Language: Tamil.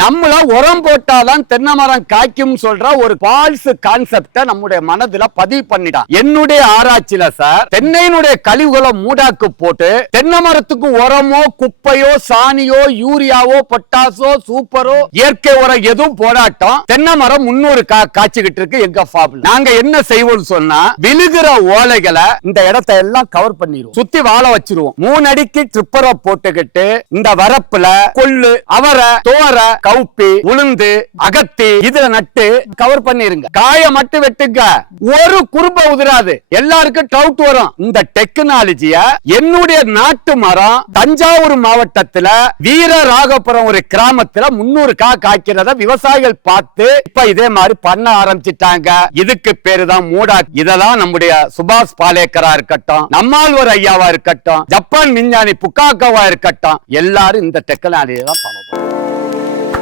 நம்மள உரம் போட்டாதான் தென்னை மரம் காய்க்கும் சொல்ற ஒரு ஃபால்ஸ் கான்செப்ட நம்முடைய மனதுல பதிவு பண்ணிட்டான். என்னுடைய ஆராய்ச்சியில சார் தென்னையினுடைய கழிவுகளை மூடாக்கு போட்டு தென்னை மரத்துக்கு உரமோ குப்பையோ சாணியோ யூரியாவோ பொட்டாசோ சூப்பரோ இயற்கை உரம் எதுவும் போராட்டம் தென்னை மரம் 300 காய்ச்சிக்கிட்டு இருக்கு. எங்க ஃபார்ம்ல நாங்க என்ன செய்வோம் சொன்னா விழுகிற ஓலைகளை இந்த இடத்தை எல்லாம் கவர் பண்ணிடுவோம், சுத்தி வாழ வச்சிருவோம். 3 அடிக்கு ட்ரிப்பரை போட்டுக்கிட்டு இந்த வரப்புல கொள்ளு அவரை தோர கவுப்பி உளுந்து அகத்தி இதுல நட்டு கவர் பண்ணிருங்க. காய மட்டும் வெட்டுங்க, ஒரு குறும்ப உதிராது, எல்லாருக்கும் டவுட் வரும். இந்த டெக்னாலஜிய என்னுடைய நாட்டு மரம் தஞ்சாவூர் மாவட்டத்துல வீரராகபுரம் ஒரு கிராமத்துல 300 காய்க்கிறத விவசாயிகள் பார்த்து இப்ப இதே மாதிரி பண்ண ஆரம்பிச்சிட்டாங்க. இதுக்கு பேரு தான் மூடா. இதெல்லாம் நம்முடைய சுபாஷ் பாலேக்கரா இருக்கட்டும், நம்மாழ்வார் ஐயாவா இருக்கட்டும், ஜப்பான் விஞ்ஞானி புக்காக்காவா இருக்கட்டும், எல்லாரும் இந்த டெக்னாலஜியை தான் ஃபாலோ பண்ணுவாங்க.